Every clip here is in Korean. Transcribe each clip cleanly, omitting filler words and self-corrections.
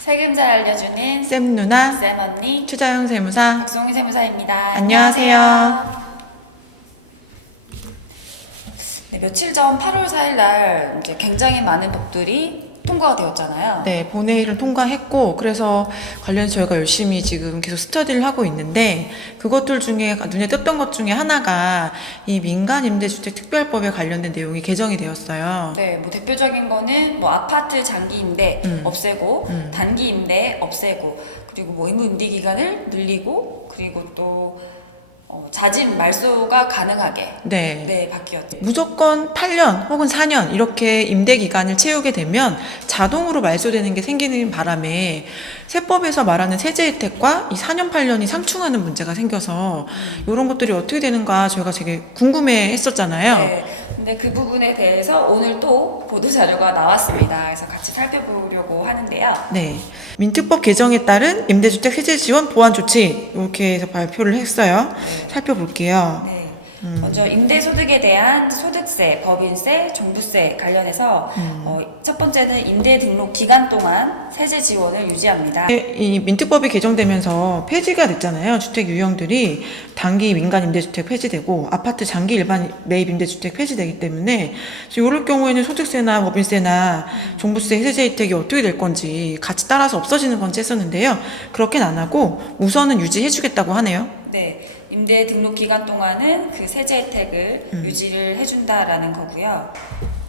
세금 잘 알려주는 쌤 누나, 쌤 언니 추자영 세무사. 박송희 세무사입니다. 안녕하세요. 네, 며칠 전 8월 4일 날 이제 굉장히 많은 법들이 통과가 되었잖아요. 네, 본회의를 통과했고, 그래서 관련해서 저희가 열심히 지금 계속 스터디를 하고 있는데, 그것들 중에 눈에 띄었던 것 중에 하나가 이 민간임대주택 특별법에 관련된 내용이 개정이 되었어요. 네, 뭐 대표적인 거는 뭐 아파트 장기 임대 없애고, 단기 임대 없애고, 그리고 뭐 의무 임대 기간을 늘리고, 그리고 또 자진 말소가 가능하게 네. 바뀌었죠. 무조건 8년 혹은 4년 이렇게 임대 기간을 채우게 되면 자동으로 말소되는 게 생기는 바람에 세법에서 말하는 세제 혜택과 이 4년 8년이 상충하는 문제가 생겨서 이런 것들이 어떻게 되는가 저희가 되게 궁금해 했었잖아요. 네, 근데 그 부분에 대해서 오늘 또 보도 자료가 나왔습니다. 그래서 같이 살펴보려고 하는데요. 네. 민특법 개정에 따른 임대주택 세제 지원 보완 조치 이렇게 해서 발표를 했어요. 살펴볼게요. 네. 먼저 임대소득에 대한 소득세, 법인세, 종부세 관련해서 첫 번째는 임대 등록 기간 동안 세제 지원을 유지합니다. 이 민특법이 개정되면서 폐지가 됐잖아요. 주택 유형들이 단기 민간 임대주택 폐지되고 아파트 장기 일반 매입 임대주택 폐지되기 때문에 이럴 경우에는 소득세나 법인세나 종부세 세제 혜택이 어떻게 될 건지 같이 따라서 없어지는 건지 했었는데요. 그렇게는 안 하고 우선은 유지해주겠다고 하네요. 네, 임대 등록 기간 동안은 그 세제 혜택을 유지를 해준다라는 거고요.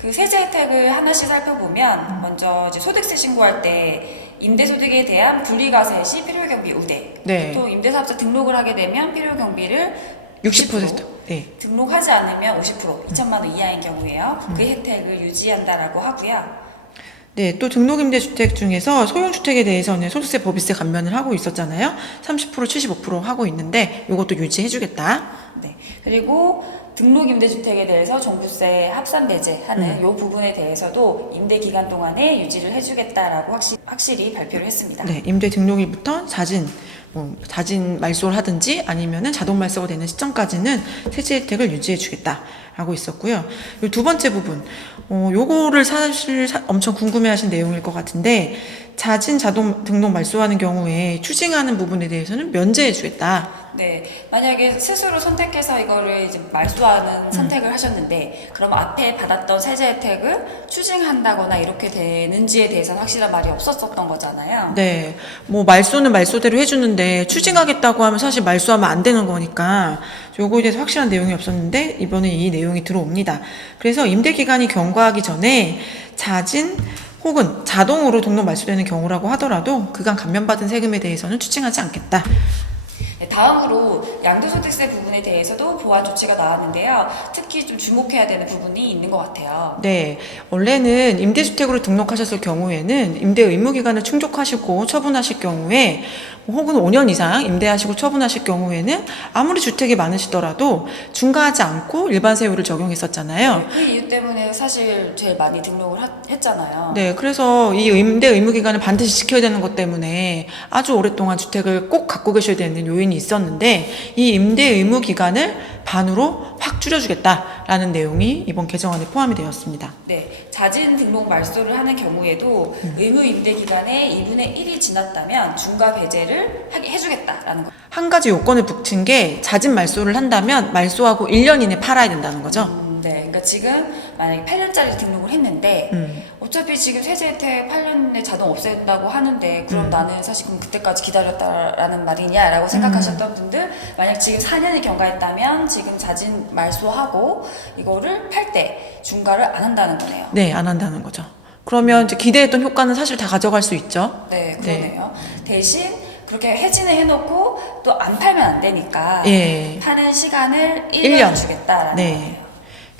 그 세제 혜택을 하나씩 살펴보면 먼저 이제 소득세 신고할 때 임대소득에 대한 분리과세 시 필요경비 우대. 네. 또 임대사업자 등록을 하게 되면 필요경비를 60%. 네. 등록하지 않으면 50%, 2천만 원 이하인 경우에요. 그 혜택을 유지한다라고 하고요. 네, 또 등록임대주택 중에서 소형주택에 대해서는 소득세, 법인세 감면을 하고 있었잖아요. 30%, 75% 하고 있는데 이것도 유지해주겠다. 네. 그리고 등록임대주택에 대해서 종부세 합산 배제하는 이 부분에 대해서도 임대 기간 동안에 유지를 해주겠다라고 확실히 발표를 했습니다. 네, 임대 등록일부터 자진 말소를 하든지 아니면은 자동 말소가 되는 시점까지는 세제 혜택을 유지해주겠다라고 있었고요. 이 두 번째 부분, 요거를 사실 엄청 궁금해하신 내용일 것 같은데 자진 자동 등록 말소하는 경우에 추징하는 부분에 대해서는 면제해주겠다. 네, 만약에 스스로 선택해서 이거를 이제 말소하는 선택을 하셨는데, 그럼 앞에 받았던 세제 혜택을 추징한다거나 이렇게 되는지에 대해서는 확실한 말이 없었던 거잖아요. 네, 뭐 말소는 말소대로 해주는데 추징하겠다고 하면 사실 말소하면 안 되는 거니까 요거에 대해서 확실한 내용이 없었는데 이번에 이 내용이 들어옵니다. 그래서 임대 기간이 경과하기 전에 자진 혹은 자동으로 등록 말소되는 경우라고 하더라도 그간 감면받은 세금에 대해서는 추징하지 않겠다. 네, 다음으로 양도소득세 부분에 대해서도 보완 조치가 나왔는데요. 특히 좀 주목해야 되는 부분이 있는 것 같아요. 네, 원래는 임대주택으로 등록하셨을 경우에는 임대 의무 기간을 충족하시고 처분하실 경우에 혹은 5년 이상 임대하시고 처분하실 경우에는 아무리 주택이 많으시더라도 중과하지 않고 일반 세율을 적용했었잖아요. 그 이유 때문에 사실 제일 많이 등록을 했잖아요. 네, 그래서 이 임대 의무 기간을 반드시 지켜야 되는 것 때문에 아주 오랫동안 주택을 꼭 갖고 계셔야 되는 요인이 있었는데 이 임대 의무 기간을 반으로 확 줄여주겠다라는 내용이 이번 개정안에 포함이 되었습니다. 네, 자진 등록 말소를 하는 경우에도 의무 임대 기간의 2분의 1이 지났다면 중과 배제를 해주겠다라는 거. 한 가지 요건을 붙인 게 자진 말소를 한다면 말소하고 1년 이내 팔아야 된다는 거죠. 네, 그러니까 지금 만약에 8년짜리 등록을 했는데 어차피 지금 세제 혜택 8년에 자동 없앤다고 하는데 그럼 나는 사실 그럼 그때까지 기다렸다라는 말이냐라고 생각하셨던 분들, 만약 지금 4년이 경과했다면 지금 자진 말소하고 이거를 팔 때 중과를 안 한다는 거네요. 네, 안 한다는 거죠. 그러면 이제 기대했던 효과는 사실 다 가져갈 수 있죠. 네, 그러네요. 대신 그렇게 해진을 해놓고 또 안 팔면 안 되니까 예. 파는 시간을 1년 1년 주겠다라는 네. 거예요.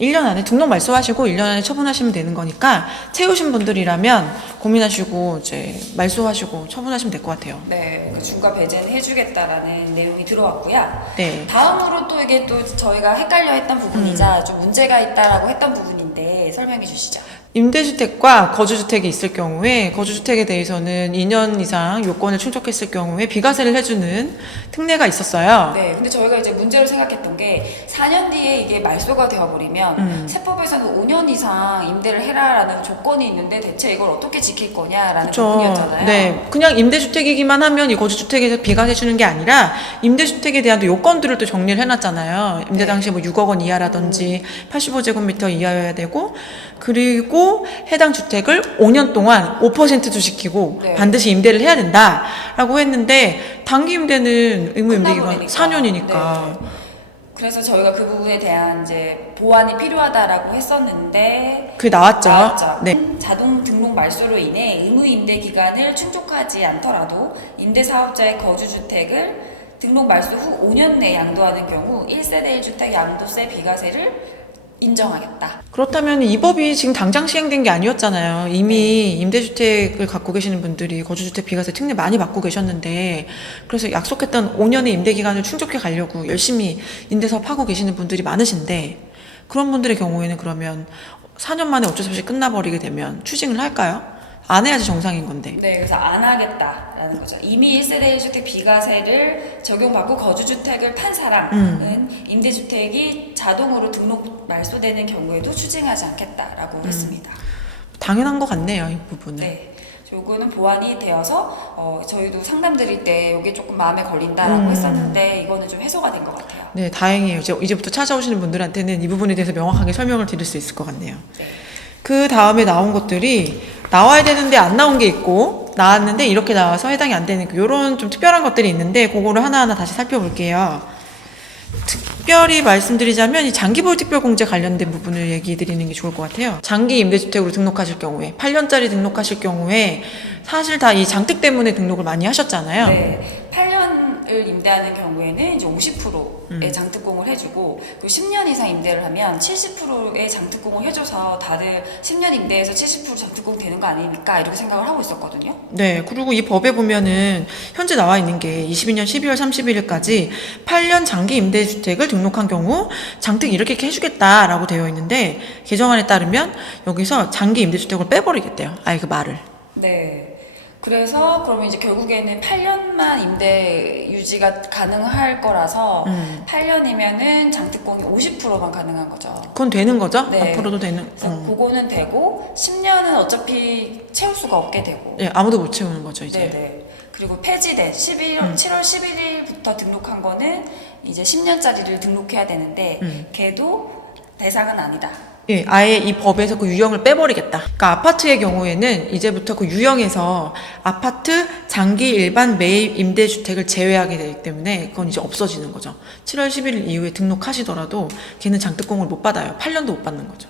1년 안에 등록 말소하시고 1년 안에 처분하시면 되는 거니까 채우신 분들이라면 고민하시고 이제 말소하시고 처분하시면 될 것 같아요. 네, 그 중과 배제는 해주겠다라는 내용이 들어왔고요. 네. 다음으로 또 이게 또 저희가 헷갈려 했던 부분이자 좀 문제가 있다라고 했던 부분인데 설명해 주시죠. 임대주택과 거주주택이 있을 경우에 거주주택에 대해서는 2년 이상 요건을 충족했을 경우에 비과세를 해주는 특례가 있었어요. 네, 근데 저희가 이제 문제로 생각했던 게 4년 뒤에 이게 말소가 되어버리면 세법에서는 5년 이상 임대를 해라라는 조건이 있는데 대체 이걸 어떻게 지킬 거냐라는 부분이었잖아요. 네, 그냥 임대주택이기만 하면 이 거주주택에서 비과세 주는 게 아니라 임대주택에 대한 또 요건들을 또 정리를 해놨잖아요. 임대 네. 당시에 뭐 6억 원 이하라든지 85제곱미터 이하여야 되고 그리고 해당 주택을 5년 동안 5% 주식키고 네. 반드시 임대를 해야 된다라고 했는데 단기 임대는 의무 임대 기간 끝나버리니까. 4년이니까. 네. 그래서 저희가 그 부분에 대한 이제 보완이 필요하다라고 했었는데 그게 나왔죠. 네. 자동 등록 말소로 인해 의무 임대 기간을 충족하지 않더라도 임대 사업자의 거주 주택을 등록 말소 후 5년 내에 양도하는 경우 1세대 1주택 양도세 비과세를 인정하겠다. 그렇다면 이 법이 지금 당장 시행된 게 아니었잖아요. 이미 임대주택을 갖고 계시는 분들이 거주주택 비과세 특례 많이 받고 계셨는데 그래서 약속했던 5년의 임대기간을 충족해 가려고 열심히 임대사업 하고 계시는 분들이 많으신데 그런 분들의 경우에는 그러면 4년 만에 어쩔 수 없이 끝나버리게 되면 추징을 할까요? 안 해야지 정상인 건데. 네, 그래서 안 하겠다라는 거죠. 이미 1세대 1주택 비과세를 적용받고 거주주택을 판 사람은 임대주택이 자동으로 등록 말소되는 경우에도 추징하지 않겠다라고 했습니다. 당연한 것 같네요, 이 부분은. 네. 요거는 보완이 되어서 저희도 상담 드릴 때 이게 조금 마음에 걸린다라고 했었는데 이거는 좀 해소가 된 것 같아요. 네, 다행이에요. 이제부터 찾아오시는 분들한테는 이 부분에 대해서 명확하게 설명을 드릴 수 있을 것 같네요. 네. 그 다음에 나온 것들이 나와야 되는데 안 나온 게 있고 나왔는데 이렇게 나와서 해당이 안 되는 이런 좀 특별한 것들이 있는데 그거를 하나하나 다시 살펴볼게요. 특별히 말씀드리자면 이 장기보유 특별공제 관련된 부분을 얘기 드리는 게 좋을 것 같아요. 장기 임대주택으로 등록하실 경우에 8년짜리 등록하실 경우에 사실 다 이 장특 때문에 등록을 많이 하셨잖아요. 네, 8년을 임대하는 경우에는 이제 50%의 장특공을 해주고 그 10년 이상 임대를 하면 70%의 장특공을 해줘서 다들 10년 임대에서 70% 장특공 되는 거 아닙니까? 이렇게 생각을 하고 있었거든요. 네, 그리고 이 법에 보면은 현재 나와 있는 게 22년 12월 31일까지 8년 장기 임대주택을 등록한 경우 장특 이렇게 해주겠다라고 되어 있는데 개정안에 따르면 여기서 장기 임대주택을 빼버리겠대요. 아예 그 말을. 네. 그래서 그러면 이제 결국에는 8년만 임대 유지가 가능할 거라서 8년이면은 장특공이 50%만 가능한 거죠. 그건 되는 거죠? 네. 앞으로도 되는. 그래서 그거는 되고 10년은 어차피 채울 수가 없게 되고. 네, 아무도 못 채우는 거죠, 이제. 네네. 그리고 폐지된 7월 11일부터 등록한 거는 이제 10년짜리를 등록해야 되는데 걔도 대상은 아니다. 예, 아예 이 법에서 그 유형을 빼버리겠다. 그러니까 아파트의 경우에는 이제부터 그 유형에서 아파트 장기 일반 매입 임대주택을 제외하게 되기 때문에 그건 이제 없어지는 거죠. 7월 11일 이후에 등록하시더라도 걔는 장특공을 못 받아요. 8년도 못 받는 거죠.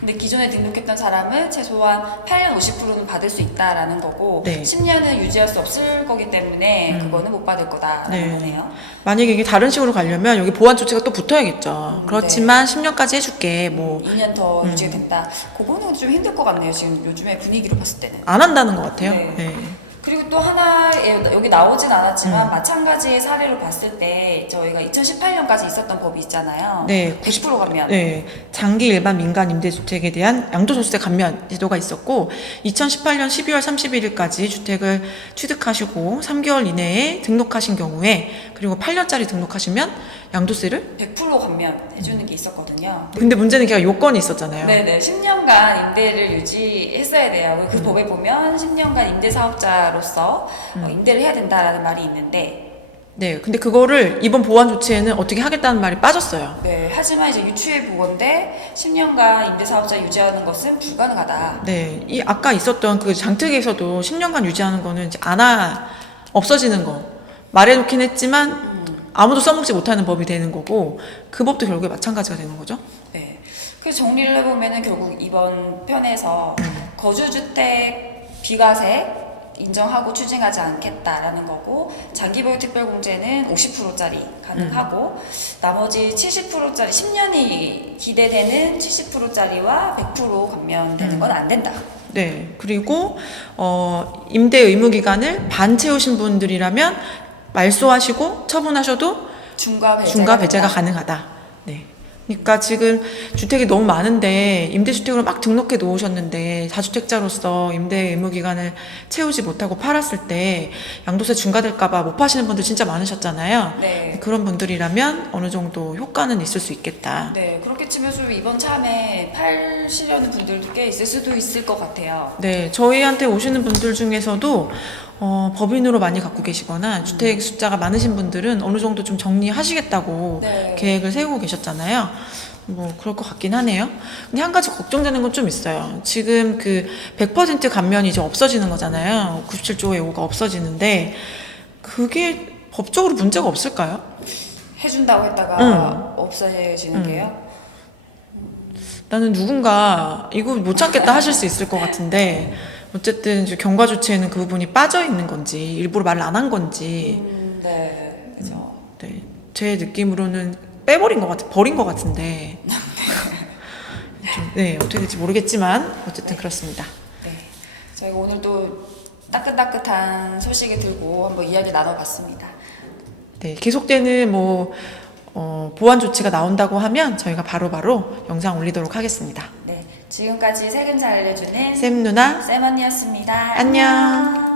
근데 기존에 등록했던 사람은 최소한 8년 50%는 받을 수 있다라는 거고 네. 10년은 유지할 수 없을 거기 때문에 그거는 못 받을 거다라는 네. 거네요. 만약에 이게 다른 식으로 가려면 여기 보완 조치가 또 붙어야겠죠. 그렇지만 10년까지 해줄게. 뭐 2년 더 유지가 된다. 그거는 좀 힘들 것 같네요. 지금 요즘에 분위기로 봤을 때는. 안 한다는 것 같아요. 네. 네. 그리고 또 하나의 여기 나오진 않았지만 마찬가지의 사례로 봤을 때 저희가 2018년까지 있었던 법이 있잖아요. 네, 90% 감면. 네, 장기 일반 민간 임대주택에 대한 양도소득세 감면 제도가 있었고 2018년 12월 31일까지 주택을 취득하시고 3개월 이내에 등록하신 경우에 그리고 8년짜리 등록하시면 양도세를 100% 감면 해주는 게 있었거든요. 근데 문제는 걔가 요건이 있었잖아요. 네네, 10년간 임대를 유지했어야 돼요. 그 법에 보면 10년간 임대 사업자로서 임대를 해야 된다라는 말이 있는데, 네, 근데 그거를 이번 보완 조치에는 어떻게 하겠다는 말이 빠졌어요. 네, 하지만 이제 유추해 보건데 10년간 임대 사업자 유지하는 것은 불가능하다. 네, 이 아까 있었던 그 장특에서도 10년간 유지하는 거는 이제 없어지는 거 말해놓긴 했지만 아무도 써먹지 못하는 법이 되는 거고 그 법도 결국에 마찬가지가 되는 거죠. 네, 그래서 정리를 해보면은 결국 이번 편에서 거주주택 비과세 인정하고 추징하지 않겠다라는 거고 장기보유 특별공제는 50%짜리 가능하고 나머지 70%짜리 10년이 기대되는 70%짜리와 100% 감면되는 건 안 된다. 네, 그리고 임대 의무 기간을 반 채우신 분들이라면 말소하시고 처분하셔도 중과 배제가, 중과 배제가 가능하다. 네, 그러니까 지금 주택이 너무 많은데 임대주택으로 막 등록해 놓으셨는데 다주택자로서 임대 의무 기간을 채우지 못하고 팔았을 때 양도세 중과될까봐 못 파시는 분들 진짜 많으셨잖아요. 네. 그런 분들이라면 어느 정도 효과는 있을 수 있겠다. 네, 그렇게 치면 좀 이번 참에 팔시려는 분들도 꽤 있을 수도 있을 것 같아요. 네, 저희한테 오시는 분들 중에서도 법인으로 많이 갖고 계시거나 주택 숫자가 많으신 분들은 어느 정도 좀 정리하시겠다고 네. 계획을 세우고 계셨잖아요. 뭐 그럴 것 같긴 하네요. 근데 한 가지 걱정되는 건 좀 있어요. 지금 그 100% 감면이 이제 없어지는 거잖아요. 97조 예우가 없어지는데 그게 법적으로 문제가 없을까요? 해준다고 했다가 없어지는 게요? 나는 누군가 이거 못 참겠다 하실 수 있을 것 같은데 어쨌든 이제 경과 조치에는 그 부분이 빠져 있는 건지 일부러 말을 안 한 건지 네, 그죠. 네, 제 느낌으로는 빼버린 것 버린 것 같은데 좀, 네, 어떻게 될지 모르겠지만 어쨌든 그렇습니다. 네, 저희가 오늘도 따끈따끈한 소식을 들고 한번 이야기 나눠봤습니다. 네, 계속되는 뭐 보완 조치가 나온다고 하면 저희가 바로바로 영상 올리도록 하겠습니다. 네, 지금까지 세금 잘 알려주는 쌤 누나 쌤 언니였습니다. 안녕.